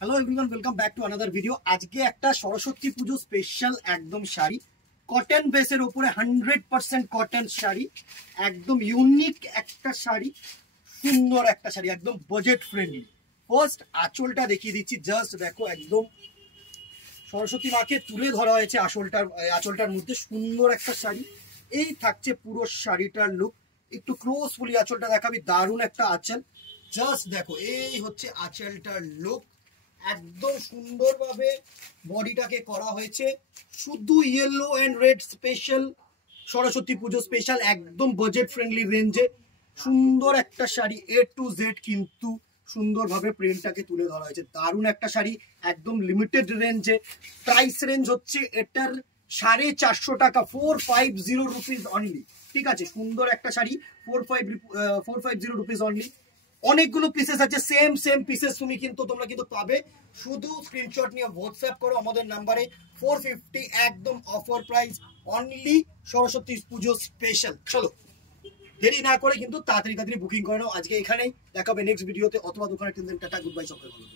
Hello everyone, welcome back to another video. আজকে একটা Saraswati Puja special একদম শাড়ি, কটন বেসের উপরে 100% কটন শাড়ি, একদম ইউনিক একটা শাড়ি, সুন্দর একটা শাড়ি, একদম বাজেট ফ্রেন্ডলি। ফার্স্ট আঁচলটা দেখিয়ে দিচ্ছি, জাস্ট দেখো, একদম সরস্বতী মাকে তুলে ধরা হয়েছে আঁচলটার মধ্যে। সুন্দর একটা শাড়ি, এই থাকছে পুরো শাড়িটার লুক। একটু ক্লোজফুলি আঁচলটা দেখাবি, দারুণ একটা আঁচল। জাস্ট দেখো, এই হচ্ছে আঁচলটার লুক। একদম সুন্দরভাবে বডিটাকে করা হয়েছে, শুধু yellow and red special, Saraswati Puja special, একদম বাজেট ফ্রেন্ডলি রেঞ্জে সুন্দর একটা শাড়ি। এ টু জেড কিন্তু সুন্দরভাবে প্রিন্টটাকে তুলে ধরা হয়েছে। দারুণ একটা শাড়ি, একদম লিমিটেড রেঞ্জে। প্রাইস রেঞ্জ হচ্ছে এটার 450 টাকা, 450 রুপিস অনলি। ঠিক আছে, সুন্দর একটা শাড়ি, 450 রুপিস অনলি। অনেকগুলো পিসেস আছে, সেম পিসেস তোমরা কিন্তু পাবে। শুধু স্ক্রিনশট নিয়ে হোয়াটসঅ্যাপ করো আমাদের নাম্বারে। 450 একদম offer price, only Saraswati Puja special. চলো দেরি না করে কিন্তু তাড়াতাড়ি বুকিং করে নাও। আজকে এখানেই দেখাবে নেক্সট ভিডিওতে, অথবা দোকানে। টাটা, গুড বাই, সবাই ভালো।